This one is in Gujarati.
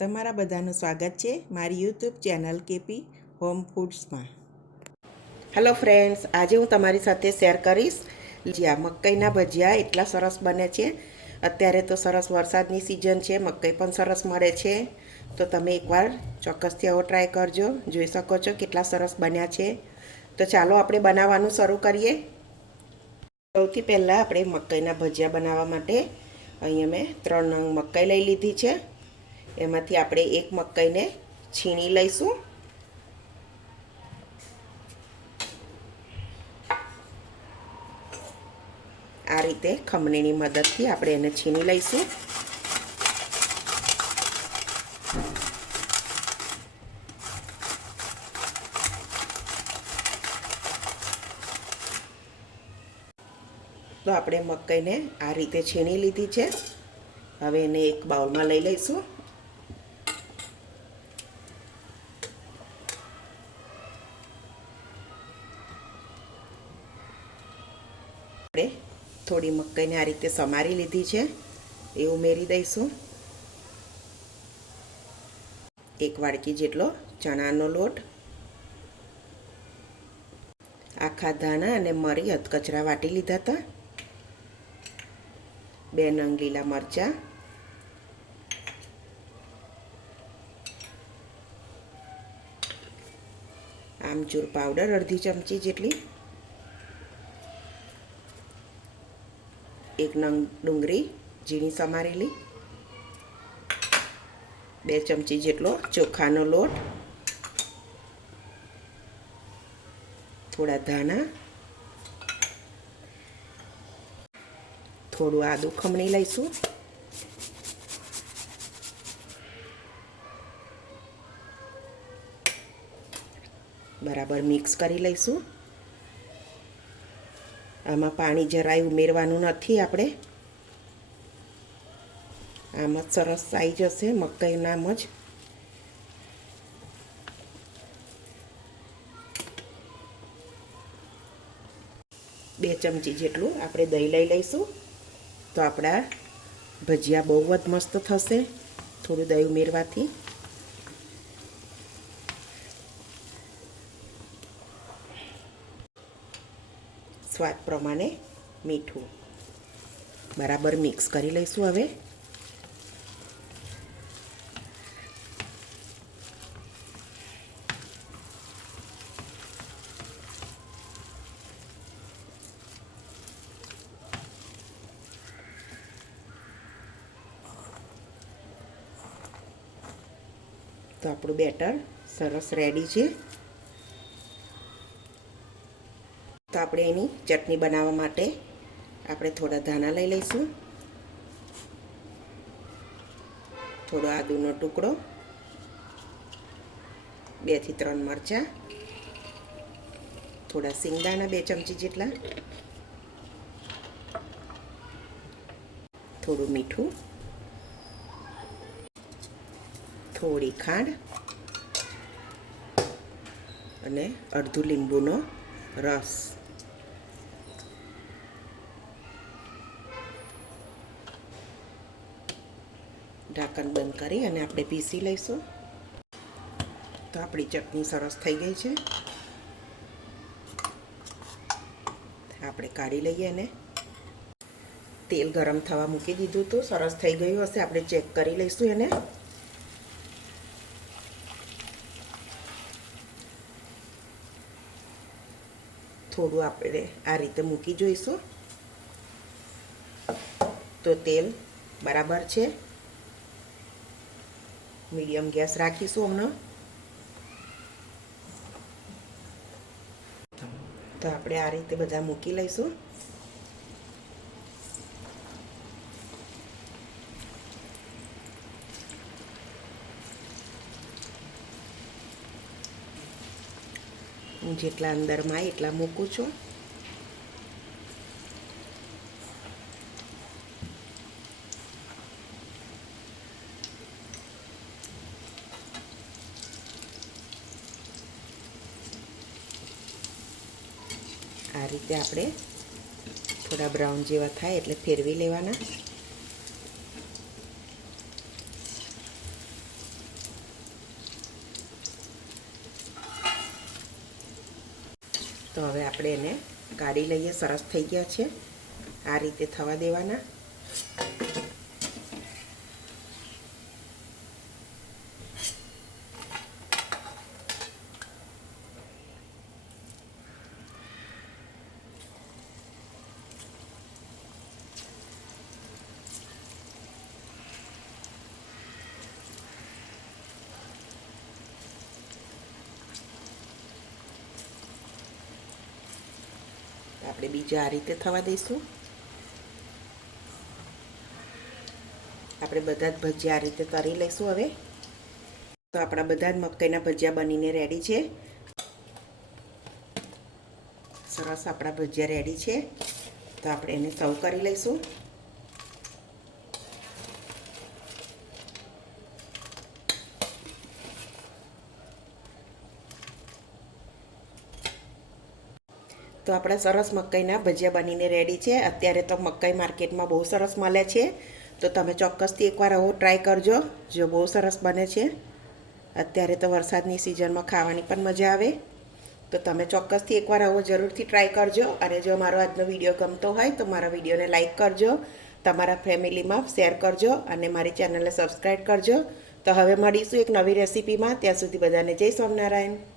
તમારા બધાનું સ્વાગત છે મારી યુટ્યુબ ચેનલ કેપી હોમ ફૂડ્સમાં. હેલો ફ્રેન્ડ્સ, આજે હું તમારી સાથે શેર કરીશ જ્યાં મકાઈના ભજીયા એટલા સરસ બને છે. અત્યારે તો સરસ વરસાદની સિઝન છે, મકાઈ પણ સરસ મળે છે. તો તમે એકવાર ચોક્કસથી આવો ટ્રાય કરજો. જોઈ શકો છો કેટલા સરસ બન્યા છે. તો ચાલો આપણે બનાવવાનું શરૂ કરીએ. સૌથી પહેલાં આપણે મકાઈના ભજીયા બનાવવા માટે અહીંયા મેં 3 નંગ મકાઈ લઈ લીધી છે. એમાંથી આપણે એક મકાઈને છીણી લઈશું. આ રીતે ખમણીની મદદથી આપણે એને છીણી લઈશું. તો આપણે મકાઈને આ રીતે છીણી લીધી છે. હવે એને એક બાઉલમાં લઈ લઈશું. આપણે થોડી મકાઈને આ રીતે સમારી લીધી છે, એ ઉમેરી દઈશું. 1 વાડકી જેટલો ચણાનો લોટ, આખા ધાણા અને મરી અધકચરા વાટી લીધા હતા, 2 નંગ લીલા મરચાં, આમચૂર પાવડર અડધી ચમચી જેટલી, 1 નંગ ડુંગળી ઝીણી સમારેલી, 2 ચમચી જેટલો ચોખાનો લોટ, થોડા ધાણા, થોડું આદું ખમણી લઈશું. બરાબર મિક્સ કરી લઈશું. આમાં પાણી જરાય ઉમેરવાનું નથી. આપણે આમ જ સરસ આવી જશે મકાઈના આમ જ. બે ચમચી જેટલું આપણે દહીં લઈ લઈશું. તો આપણા ભજીયા બહુ જ મસ્ત થશે થોડું દહીં ઉમેરવાથી. સ્વાદ પ્રમાણે મીઠું. બરાબર મિક્સ કરી લઈશું. હવે તો આપણું બેટર સરસ રેડી છે. તો આપણે એની ચટણી બનાવવા માટે આપણે થોડા ધાણા લઈ લઈશું, થોડો આદુનો ટુકડો, 2 થી 3 મરચાં, થોડા સિંગદાણા 2 ચમચી જેટલા, થોડું મીઠું, થોડી ખાંડ અને અડધું લીંબુનો રસ. ઢાંકણ બંધ કરી અને આપણે પીસી લઈશું. તો આપણી ચટણી સરસ થઈ ગઈ છે. આપણે કાઢી લઈએ એને. તેલ ગરમ થવા મૂકી દીધું હતું, સરસ થઈ ગયું હશે. આપણે ચેક કરી લઈશું એને. થોડું આપણે આ રીતે મૂકી જોઈશું. તો તેલ બરાબર છે. મીડિયમ ગેસ રાખીશું હમણાં. તો આપણે આ રીતે બધા મૂકી લઈશું. હું જેટલા અંદરમાં આવે એટલા મૂકું છું. આ રીતે આપણે થોડા બ્રાઉન જેવા થાય એટલે ફેરવી લેવાના. તો હવે આપણે એને કાઢી લઈએ. સરસ થઈ ગયા છે. આ રીતે થવા દેવાના. આપણે બીજા આ રીતે થવા દઈશું. આપણે બધા જ ભજીયા આ રીતે તળી લઈશું. હવે તો આપણા બધા જ મકાઈના ભજીયા બનીને રેડી છે. સરસ આપણા ભજીયા રેડી છે. તો આપણે એને સર્વ કરી લઈશું. તો આપણા સરસ મકાઈના ભજીયા બનીને રેડી છે. અત્યારે તો મકાઈ માર્કેટમાં બહુ સરસ મળે છે. તો તમે ચોક્કસથી એકવાર આવો ટ્રાય કરજો. જો બહુ સરસ બને છે. અત્યારે તો વરસાદની સિઝનમાં ખાવાની પણ મજા આવે. તો તમે ચોક્કસથી એકવાર આવો જરૂરથી ટ્રાય કરજો. અને જો મારો આજનો વિડીયો ગમતો હોય તો મારા વિડીયોને લાઇક કરજો, તમારા ફેમિલીમાં શેર કરજો અને મારી ચેનલને સબસ્ક્રાઈબ કરજો. તો હવે મળીશું એક નવી રેસીપીમાં. ત્યાં સુધી બધાને જય સ્વામિનારાયણ.